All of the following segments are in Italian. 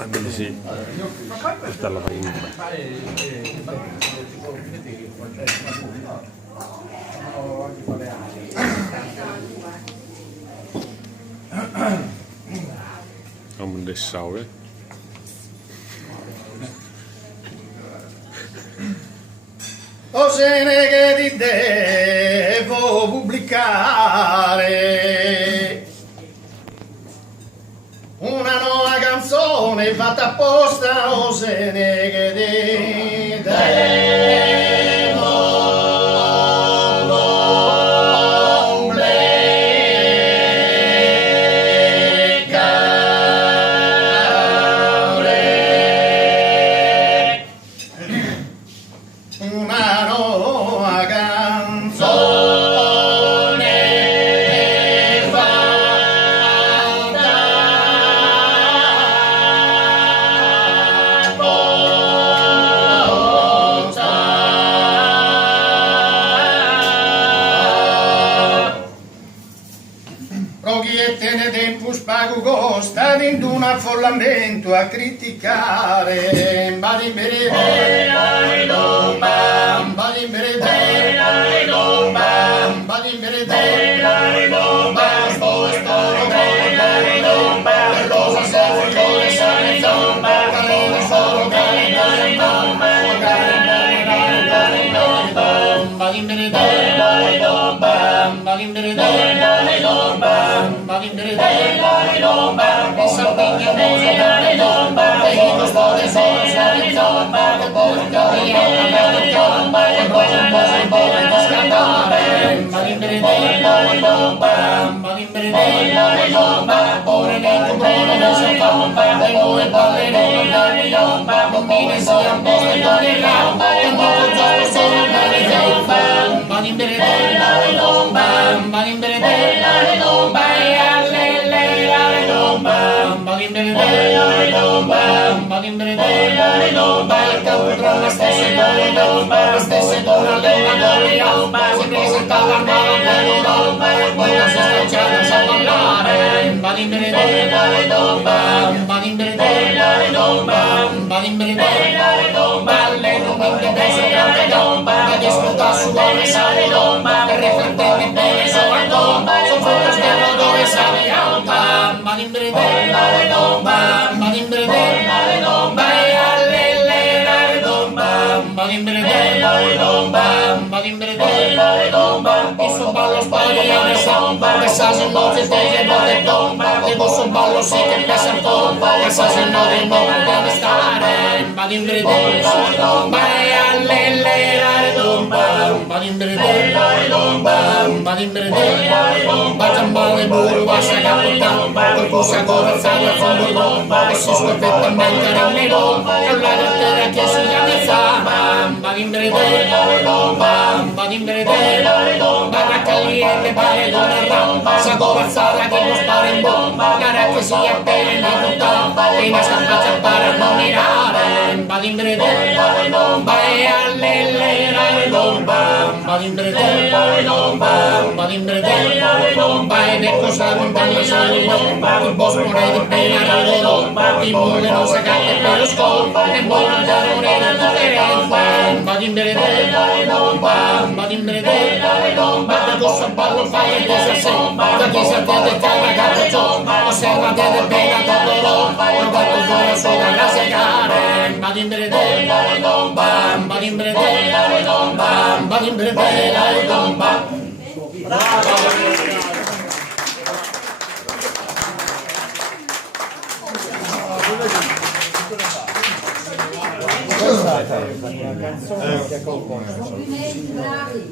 Va bene, sì. Questa la fai in un dessau, O se ne che ti devo pubblicare una nuova canzone fatta apposta, o se ne che ti devo pubblicare una nuova canzone fatta apposta. Rochi e tene tempo spago costa dentro un affollamento a criticare badi berede badi berede badi berede sto rosa sempre sale zomba calore solo badi berede badi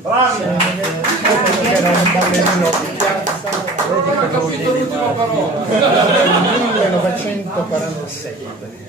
bravi! Era un ballerino di piazza, vedi cosa vuol dire? 1947.